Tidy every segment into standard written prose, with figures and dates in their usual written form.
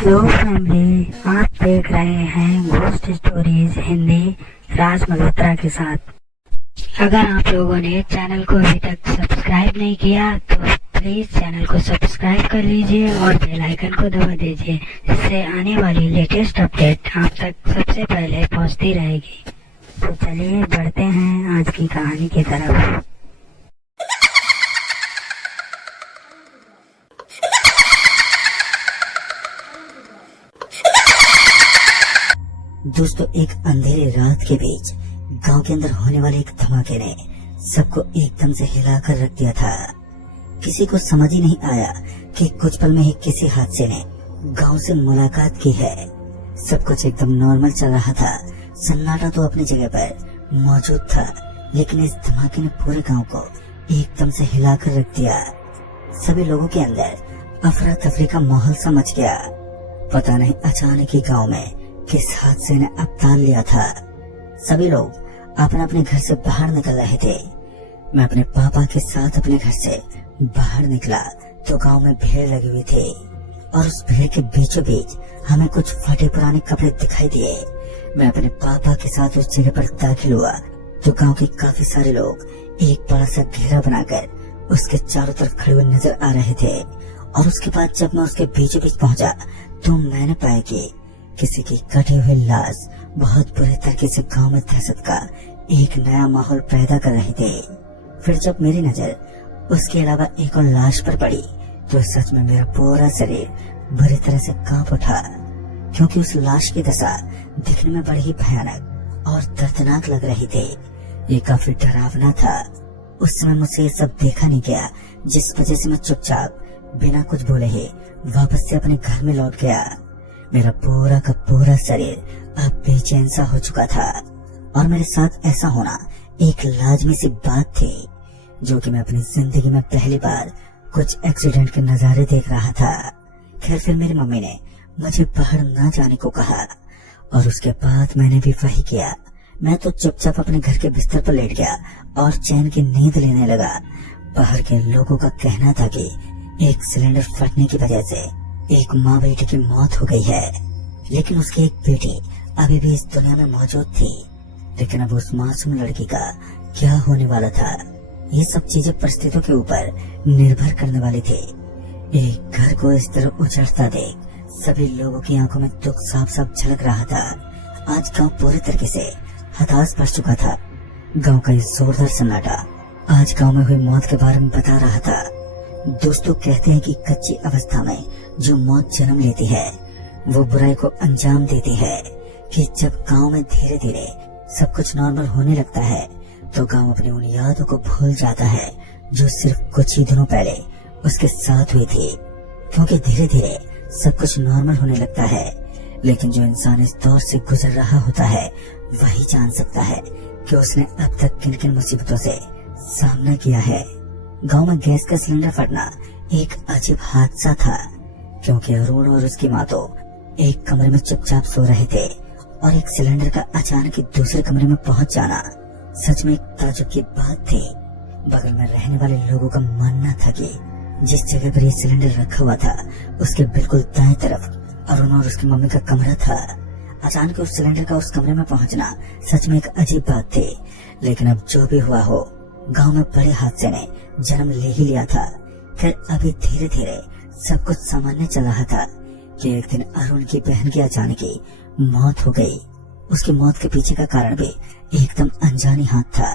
Hello family, आप देख रहे हैं घोस्ट स्टोरीज हिंदी राज मल्होत्रा के साथ। अगर आप लोगों ने चैनल को अभी तक सब्सक्राइब नहीं किया तो प्लीज चैनल को सब्सक्राइब कर लीजिए और बेल आइकन को दबा दीजिए, जिससे आने वाली लेटेस्ट अपडेट आप तक सबसे पहले पहुंचती रहेगी। तो चलिए बढ़ते हैं आज की कहानी की तरफ। दोस्तों, एक अंधेरी रात के बीच गांव के अंदर होने वाले एक धमाके ने सबको एकदम से हिलाकर रख दिया था। किसी को समझ ही नहीं आया कि कुछ पल में ही किसी हादसे ने गांव से मुलाकात की है। सब कुछ एकदम नॉर्मल चल रहा था, सन्नाटा तो अपनी जगह पर मौजूद था, लेकिन इस धमाके ने पूरे गांव को एकदम से हिलाकर रख दिया। सभी लोगों के अंदर अफरा तफरी का माहौल सा मच गया। पता नहीं अचानक ही गांव में किस हादसे ने अवतार लिया था। सभी लोग अपने अपने घर से बाहर निकल रहे थे। मैं अपने पापा के साथ अपने घर से बाहर निकला तो गांव में भीड़ लगी हुई थी और उस भीड़ के बीचों बीच हमें कुछ फटे पुराने कपड़े दिखाई दिए। मैं अपने पापा के साथ उस जगह पर दाखिल हुआ तो गांव के काफी सारे लोग एक बड़ा सा घेरा बनाकर उसके चारों तरफ खड़े हुए नजर आ रहे थे। और उसके बाद जब मैं उसके बीचों बीच पहुंचा तो मैंने पाया कि किसी की कटी हुई लाश बहुत बुरे तरीके से गांव में दहशत का एक नया माहौल पैदा कर रही थी। फिर जब मेरी नजर उसके अलावा एक और लाश पर पड़ी तो सच में मेरा पूरा शरीर बुरी तरह से कांप उठा, क्योंकि उस लाश की दशा दिखने में बड़ी ही भयानक और दर्दनाक लग रही थी। ये काफी डरावना था। उस समय मुझसे ये सब देखा नहीं गया, जिस वजह से मैं चुपचाप बिना कुछ बोले ही वापस से अपने घर में लौट गया। मेरा पूरा का पूरा शरीर अब बेचैन सा हो चुका था और मेरे साथ ऐसा होना एक लाजमी सी बात थी, जो कि मैं अपनी जिंदगी में पहली बार कुछ एक्सीडेंट के नजारे देख रहा था। खैर, फिर मेरी मम्मी ने मुझे बाहर ना जाने को कहा और उसके बाद मैंने भी वही किया। मैं तो चुपचाप अपने घर के बिस्तर पर लेट गया और चैन की नींद लेने लगा। बाहर के लोगों का कहना था कि एक सिलेंडर फटने की वजह से एक माँ बेटी की मौत हो गई है, लेकिन उसकी एक बेटी अभी भी इस दुनिया में मौजूद थी। लेकिन अब उस मासूम लड़की का क्या होने वाला था, ये सब चीजें परिस्थितियों के ऊपर निर्भर करने वाली थी। एक घर को इस तरह उजड़ता देख सभी लोगों की आंखों में दुख साफ साफ झलक रहा था। आज गांव पूरी तरीके से हताश पड़ चुका था। गांव का ये जोरदार सन्नाटा आज गांव में हुई मौत के बारे में बता रहा था। दोस्तों, कहते हैं कि कच्ची अवस्था में जो मौत जन्म लेती है वो बुराई को अंजाम देती है। कि जब गांव में धीरे धीरे सब कुछ नॉर्मल होने लगता है तो गांव अपनी उन यादों को भूल जाता है जो सिर्फ कुछ ही दिनों पहले उसके साथ हुई थी। क्योंकि धीरे धीरे सब कुछ नॉर्मल होने लगता है, लेकिन जो इंसान इस दौर से गुजर रहा होता है वही जान सकता है कि उसने अब तक किन किन मुसीबतों से सामना किया है। गांव में गैस का सिलेंडर फटना एक अजीब हादसा था, क्योंकि अरुण और उसकी माँ तो एक कमरे में चुपचाप सो रहे थे और एक सिलेंडर का अचानक ही दूसरे कमरे में पहुंच जाना सच में एक ताज्जुब की बात थी। बगल में रहने वाले लोगों का मानना था कि जिस जगह पर ये सिलेंडर रखा हुआ था उसके बिल्कुल दाएं तरफ अरुण और उसकी मम्मी का कमरा था। अचानक उस सिलेंडर का उस कमरे में पहुंचना सच में एक अजीब बात थी। लेकिन अब जो भी हुआ हो, गांव में बड़े हादसे ने जन्म ले ही लिया था। फिर अभी धीरे धीरे सब कुछ सामान्य चल रहा था कि एक दिन अरुण की बहन की अचानक ही मौत हो गई। उसकी मौत के पीछे का कारण भी एकदम अनजानी हाथ था।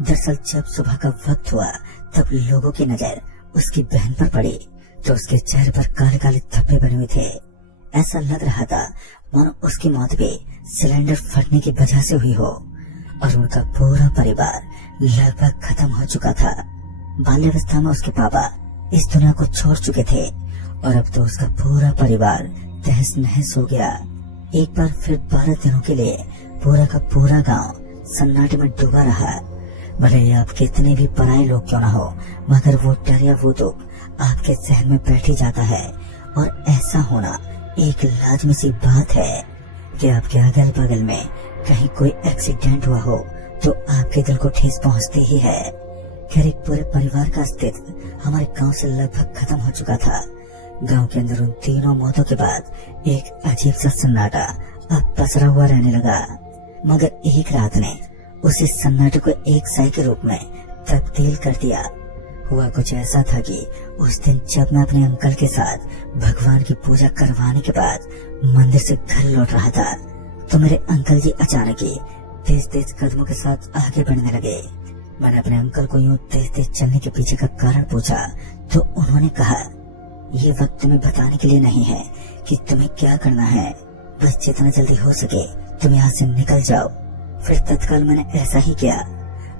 दरअसल जब सुबह का वक्त हुआ तब लोगों की नजर उसकी बहन पर पड़ी तो उसके चेहरे पर काले काले धब्बे बने हुए थे। ऐसा लग रहा था मानो उसकी मौत भी सिलेंडर फटने की वजह से हुई हो। और उनका पूरा परिवार लगभग खत्म हो चुका था। बाल्यावस्था में उसके पापा इस दुनिया को छोड़ चुके थे और अब तो उसका पूरा परिवार तहस नहस हो गया। एक बार फिर 12 दिनों के लिए पूरा का पूरा गांव सन्नाटे में डूबा रहा। भले ही आप कितने भी पराये लोग क्यों ना हो, मगर वो डर या वो दुख आपके जहन में बैठ ही जाता है। और ऐसा होना एक लाजमी सी बात है कि आपके अगल बगल में कहीं कोई एक्सीडेंट हुआ हो तो आपके दिल को ठेस पहुंचती ही है। खैर, एक पूरे परिवार का अस्तित्व हमारे गांव से लगभग खत्म हो चुका था, गांव के अंदर उन तीनों मौतों के बाद एक अजीब सा सन्नाटा अब पसरा हुआ रहने लगा। मगर एक रात ने उसी सन्नाटे को एक साई के रूप में तब्दील कर दिया। हुआ कुछ ऐसा था कि उस दिन जब मैं अपने अंकल के साथ भगवान की पूजा करवाने के बाद मंदिर से घर लौट रहा था, तो मेरे अंकल जी अचानक ही तेज तेज कदमों के साथ आगे बढ़ने लगे। मैंने अपने अंकल को यूं तेज तेज चलने के पीछे का कारण पूछा तो उन्होंने कहा, ये वक्त तुम्हें बताने के लिए नहीं है कि तुम्हें क्या करना है, बस जितना जल्दी हो सके तुम यहाँ से निकल जाओ। फिर तत्काल मैंने ऐसा ही किया,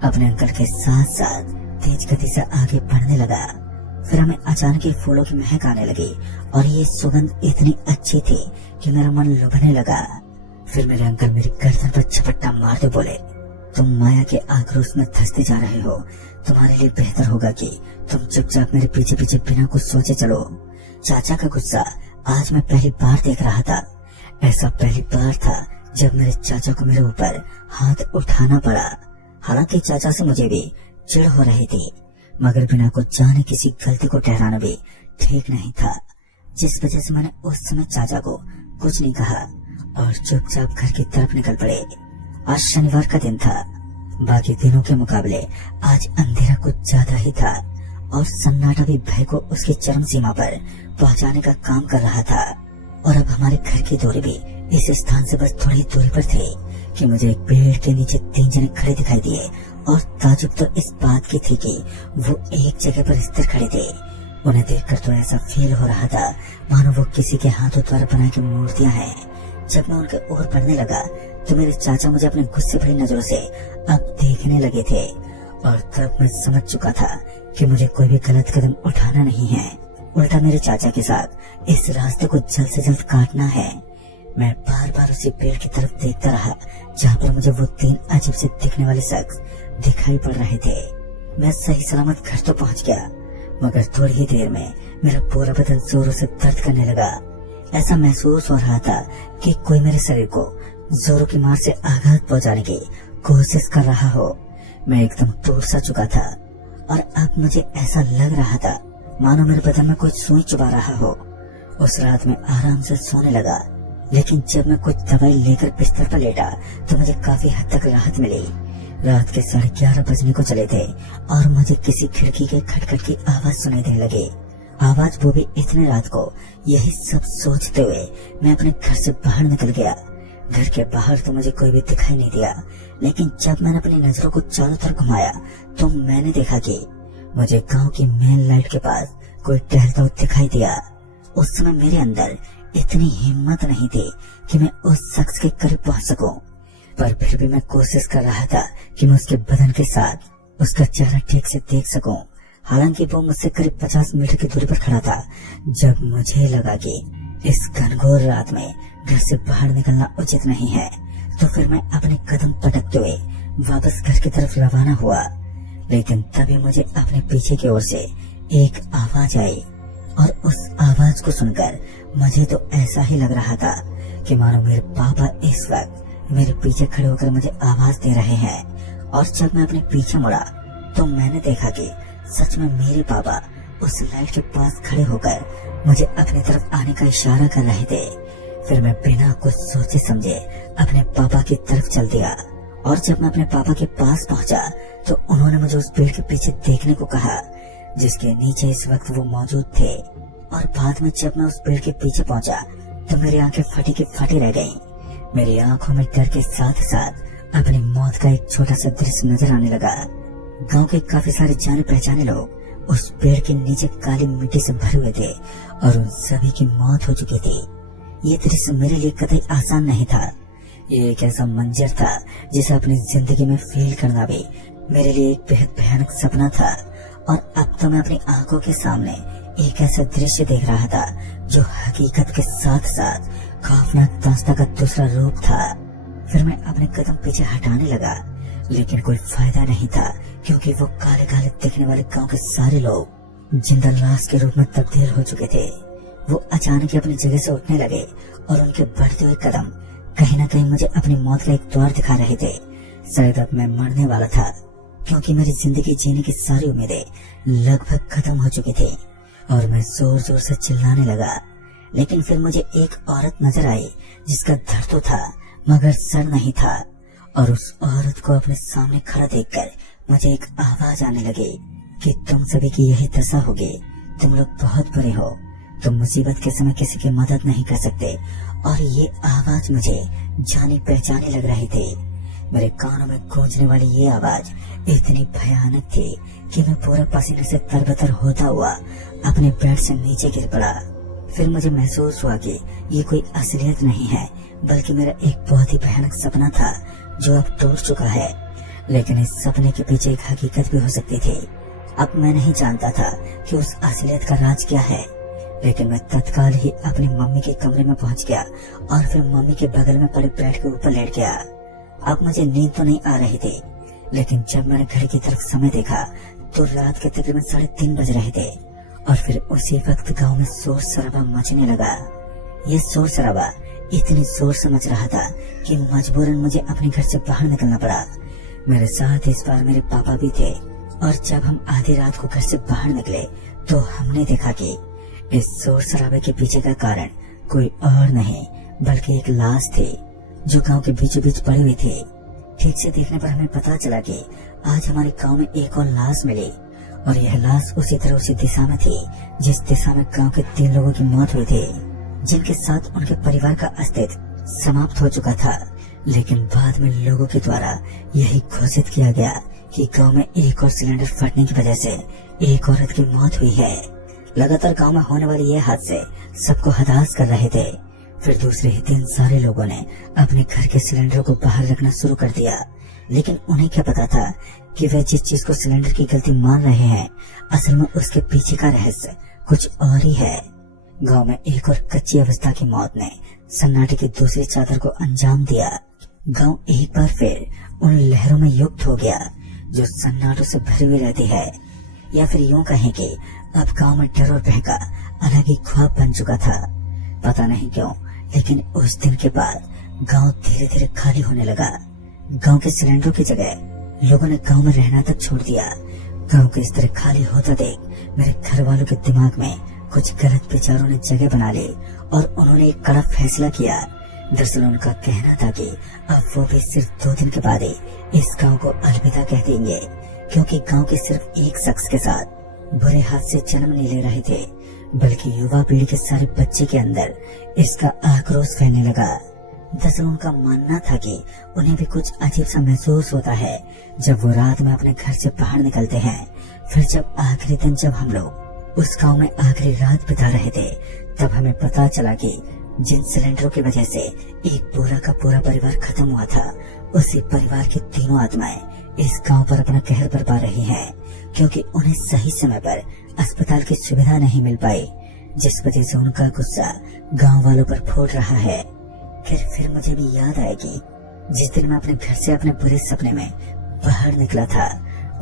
अपने अंकल के साथ साथ तेज गति से आगे बढ़ने लगा। फिर हमें अचानक ही फूलों की महक आने लगी और ये सुगंध इतनी अच्छी थी कि मेरा मन लुभने लगा। फिर मेरे अंकल मेरी गर्दन पर झपट्टा मारते बोले, तुम माया के आक्रोश में धंसते जा रहे हो, तुम्हारे लिए बेहतर होगा कि तुम चुपचाप मेरे पीछे पीछे बिना कुछ सोचे चलो। चाचा का गुस्सा आज मैं पहली बार देख रहा था। ऐसा पहली बार था जब मेरे चाचा को मेरे ऊपर हाथ उठाना पड़ा। हालांकि चाचा से मुझे भी चिढ़ हो रही थी, मगर बिना कुछ जाने किसी गलती को ठहराना भी ठीक नहीं था, जिस वजह से मैंने उस समय चाचा को कुछ नहीं कहा और चुपचाप घर की तरफ निकल पड़े। आज शनिवार का दिन था। बाकी दिनों के मुकाबले आज अंधेरा कुछ ज्यादा ही था और सन्नाटा भी भय को उसकी चरम सीमा पर पहुंचाने का काम कर रहा था। और अब हमारे घर की दूरी भी इस स्थान से बस थोड़ी दूरी पर थी कि मुझे एक पेड़ के नीचे 3 जने खड़े दिखाई दिए और ताजुब तो इस बात की थी कि वो एक जगह पर स्थिर खड़े थे। उन्हें देखकर तो ऐसा फील हो रहा था मानो वो किसी के हाथों द्वारा बनाई की मूर्तियां हैं। जब मैं उनके ओर बढ़ने लगा तो मेरे चाचा मुझे अपने गुस्से भरी नजरों से अब देखने लगे थे और तब मैं समझ चुका था कि मुझे कोई भी गलत कदम उठाना नहीं है, उल्टा मेरे चाचा के साथ इस रास्ते को जल्द से जल्द काटना है। मैं बार बार उसी पेड़ की तरफ देखता रहा जहाँ पर मुझे वो 3 अजीब से दिखने वाले शख्स दिखाई पड़ रहे थे। मैं सही सलामत घर तो पहुँच गया, मगर थोड़ी ही देर में मेरा पूरा बदन जोरों से दर्द करने लगा। ऐसा महसूस हो रहा था कि कोई मेरे शरीर को जोरों की मार से आघात पहुंचाने की कोशिश कर रहा हो। मैं एकदम टूट सा चुका था और अब मुझे ऐसा लग रहा था मानो मेरे बदन में कोई सुई चुभा रहा हो। उस रात में आराम से सोने लगा, लेकिन जब मैं कुछ दवाई लेकर बिस्तर पर लेटा तो मुझे काफी हद तक राहत मिली। रात के 11:30 बजने को चले थे और मुझे किसी खिड़की के खटखट की आवाज सुनाई देने लगी। आवाज वो भी इतने रात को। यही सब सोचते हुए मैं अपने घर से बाहर निकल गया। घर के बाहर तो मुझे कोई भी दिखाई नहीं दिया, लेकिन जब मैंने अपनी नजरों को चारों तरफ घुमाया तो मैंने देखा कि मुझे गांव की मेन लाइट के पास कोई टहलता हुआ दिखाई दिया। उस समय मेरे अंदर इतनी हिम्मत नहीं थी कि मैं उस शख्स के करीब पहुंच सकूं, पर फिर भी मैं कोशिश कर रहा था कि मैं उसके बदन के साथ उसका चेहरा ठीक से देख सकूं। हालांकि वो मुझसे करीब 50 मीटर की दूरी पर खड़ा था। जब मुझे लगा कि इस घनघोर रात में घर से बाहर निकलना उचित नहीं है, तो फिर मैं अपने कदम पटकते हुए वापस घर की तरफ रवाना हुआ। लेकिन तभी मुझे अपने पीछे की ओर से एक आवाज आई और उस आवाज को सुनकर मुझे तो ऐसा ही लग रहा था कि मानो मेरे पापा इस वक्त मेरे पीछे खड़े होकर मुझे आवाज दे रहे हैं। और जब मैं अपने पीछे मुड़ा तो मैंने देखा कि सच में मेरे पापा उस लाइट के पास खड़े होकर मुझे अपनी तरफ आने का इशारा कर रहे थे। फिर मैं बिना कुछ सोचे समझे अपने पापा की तरफ चल दिया और जब मैं अपने पापा के पास पहुंचा तो उन्होंने मुझे उस पेड़ के पीछे देखने को कहा जिसके नीचे इस वक्त वो मौजूद थे। और बाद में जब मैं उस पेड़ के पीछे पहुंचा तो मेरी आंखें फटी की फटी रह गईं। मेरी आंखों में डर के साथ साथ अपनी मौत का एक छोटा सा दृश्य नजर आने लगा। गांव के काफी सारे जाने पहचाने लोग उस पेड़ के नीचे काली मिट्टी से भरे हुए थे और उन सभी की मौत हो चुकी थी। ये दृश्य मेरे लिए कतई आसान नहीं था। ये एक ऐसा मंजर था जिसे अपनी जिंदगी में फील करना भी मेरे लिए एक बेहद भयानक सपना था। और अब तो मैं अपनी आंखों के सामने एक ऐसा दृश्य देख रहा था जो हकीकत के साथ साथ खौफनाक दास्तां का दूसरा रूप था। फिर मैं अपने कदम पीछे हटाने लगा, लेकिन कोई फायदा नहीं था क्योंकि वो काले काले दिखने वाले गांव के सारे लोग जिंदा लाश के रूप में तब्दील हो चुके थे। वो अचानक ही अपनी जगह से उठने लगे और उनके बढ़ते हुए कदम कहीं न कहीं मुझे अपनी मौत का एक द्वार दिखा रहे थे। शायद अब मैं मरने वाला था क्योंकि मेरी जिंदगी जीने की सारी उम्मीदें लगभग खत्म हो चुकी थी। और मैं जोर जोर से चिल्लाने लगा। लेकिन फिर मुझे एक औरत नजर आई जिसका धड़ तो था मगर सर नहीं था, और उस औरत को अपने सामने खड़ा देखकर मुझे एक आवाज आने लगी कि तुम सभी की यही दशा होगी, तुम लोग बहुत बुरे हो, तुम मुसीबत के समय किसी की मदद नहीं कर सकते। और ये आवाज मुझे जानी पहचानी लग रही थी। मेरे कानों में गूंजने वाली ये आवाज इतनी भयानक थी कि मैं पूरा पसीने से तरबतर होता हुआ अपने बेड से नीचे गिर पड़ा। फिर मुझे महसूस हुआ कि ये कोई असलियत नहीं है, बल्कि मेरा एक बहुत ही भयानक सपना था जो अब टूट चुका है। लेकिन इस सपने के पीछे एक हकीकत भी हो सकती थी। अब मैं नहीं जानता था कि उस असलियत का राज क्या है, लेकिन मैं तत्काल ही अपनी मम्मी के कमरे में पहुंच गया और फिर मम्मी के बगल में पड़े बेड के ऊपर लेट गया। अब मुझे नींद तो नहीं आ रही थी, लेकिन जब मैंने घड़ी की तरफ समय देखा तो रात के तकरीबन 3:30 बज रहे थे। और फिर उसी वक्त गांव में शोर शराबा मचने लगा। ये शोर शराबा इतनी जोर से मच रहा था कि मजबूरन मुझे अपने घर से बाहर निकलना पड़ा। मेरे साथ इस बार मेरे पापा भी थे, और जब हम आधी रात को घर से बाहर निकले तो हमने देखा कि इस शोर शराबे के पीछे का कारण कोई और नहीं बल्कि एक लाश थी जो गांव के बीचों बीच पड़ी हुई थी। ठीक से देखने पर हमें पता चला कि आज हमारे गांव में एक और लाश मिली, और यह लाश उसी तरह उसी दिशा में थी जिस दिशा में गांव के 3 लोगों की मौत हुई थी, जिनके साथ उनके परिवार का अस्तित्व समाप्त हो चुका था। लेकिन बाद में लोगों के द्वारा यही घोषित किया गया कि गांव में एक और सिलेंडर फटने की वजह से एक औरत की मौत हुई है। लगातार गांव में होने वाले ये हादसे सबको हताश कर रहे थे। फिर दूसरे ही दिन सारे लोगों ने अपने घर के सिलेंडर को बाहर रखना शुरू कर दिया, लेकिन उन्हें क्या पता था कि वे जिस चीज को सिलेंडर की गलती मान रहे हैं असल में उसके पीछे का रहस्य कुछ और ही है। गांव में एक और कच्ची अवस्था की मौत ने सन्नाटे की दूसरी चादर को अंजाम दिया। गांव एक बार फिर उन लहरों में युक्त हो गया जो सन्नाटों से भरी हुई रहती है, या फिर यूं कहें कि अब गांव में डर और भय का अलग ही ख्वाब बन चुका था। पता नहीं क्यों, लेकिन उस दिन के बाद गांव धीरे धीरे खाली होने लगा। गांव के सिलेंडरों की जगह लोगों ने गांव में रहना तक छोड़ दिया। गांव को इस तरह खाली होता देख मेरे घर वालों के दिमाग में कुछ गलत विचारों ने जगह बना ली और उन्होंने एक कड़ा फैसला किया। दरअसल उनका कहना था कि अब वो भी सिर्फ 2 दिन के बाद ही इस गांव को अलविदा कह देंगे, क्योंकि गांव के सिर्फ एक शख्स के साथ बुरे हादसे जन्म नहीं ले रहे थे, बल्कि युवा पीढ़ी के सारे बच्चे के अंदर इसका आक्रोश फैलने लगा। दरअसल उनका मानना था कि उन्हें भी कुछ अजीब सा महसूस होता है जब वो रात में अपने घर से बाहर निकलते हैं। फिर जब आखिरी दिन जब हम लोग उस गांव में आखिरी रात बिता रहे थे, तब हमें पता चला कि जिन सिलेंडरों की वजह से एक पूरा का पूरा परिवार खत्म हुआ था, उसी परिवार की तीनों आत्माएं इस गांव पर अपना कहर बरपा रही हैं, क्योंकि उन्हें सही समय पर अस्पताल की सुविधा नहीं मिल पाई, जिस वजह से उनका गुस्सा गांव वालों पर फूट रहा है। फिर मुझे भी याद आया कि जिस दिन मैं अपने घर से अपने बुरे सपने में बाहर निकला था,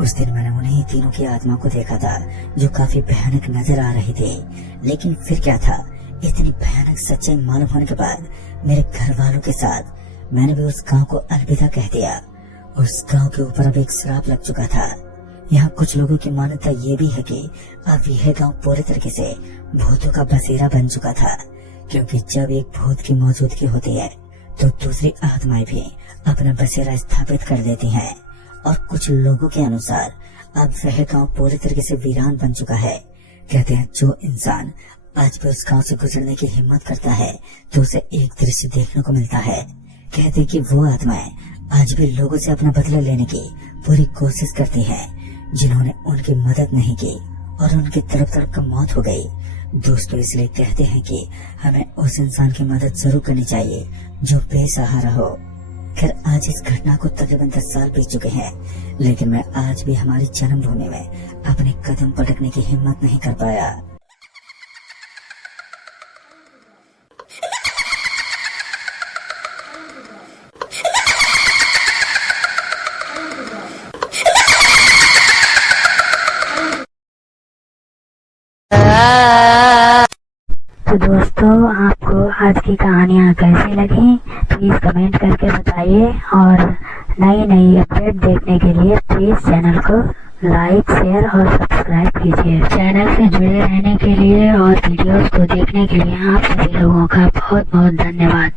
उस दिन मैंने उन्हीं तीनों की आत्मा को देखा था जो काफी भयानक नजर आ रही थी। लेकिन फिर क्या था, इतनी भयानक सच्चाई मालूम होने के बाद मेरे घर वालों के साथ मैंने भी उस गांव को अलविदा कह दिया। उस गांव के ऊपर अब एक श्राप लग चुका था। यहाँ कुछ लोगों की मान्यता ये भी है कि अब यह गांव पूरी तरीके से भूतों का बसेरा बन चुका था, क्योंकि जब एक भूत की मौजूदगी होती है तो दूसरी आत्माएं भी अपना बसेरा स्थापित कर देती हैं। और कुछ लोगों के अनुसार अब वह गांव पूरी तरीके से वीरान बन चुका है। कहते हैं जो इंसान आज भी उस गांव से गुजरने की हिम्मत करता है तो उसे एक दृश्य देखने को मिलता है। कहते हैं कि वो आत्माएं आज भी लोगों से अपना बदला लेने की पूरी कोशिश करती हैं, जिन्होंने उनकी मदद नहीं की और उनकी तरफ का मौत हो गई। दोस्तों, इसलिए कहते हैं कि हमें उस इंसान की मदद जरूर करनी चाहिए जो बेसहारा हो। खैर, आज इस घटना को तकरीबन 10 साल बीत चुके हैं, लेकिन मैं आज भी हमारी जन्मभूमि में अपने कदम पटकने की हिम्मत नहीं कर पाया। तो दोस्तों, आपको आज की कहानियाँ कैसी लगी प्लीज कमेंट करके बताइए, और नई नई अपडेट देखने के लिए प्लीज चैनल को लाइक, शेयर और सब्सक्राइब कीजिए। चैनल से जुड़े रहने के लिए और वीडियोस को देखने के लिए आप सभी लोगों का बहुत बहुत धन्यवाद।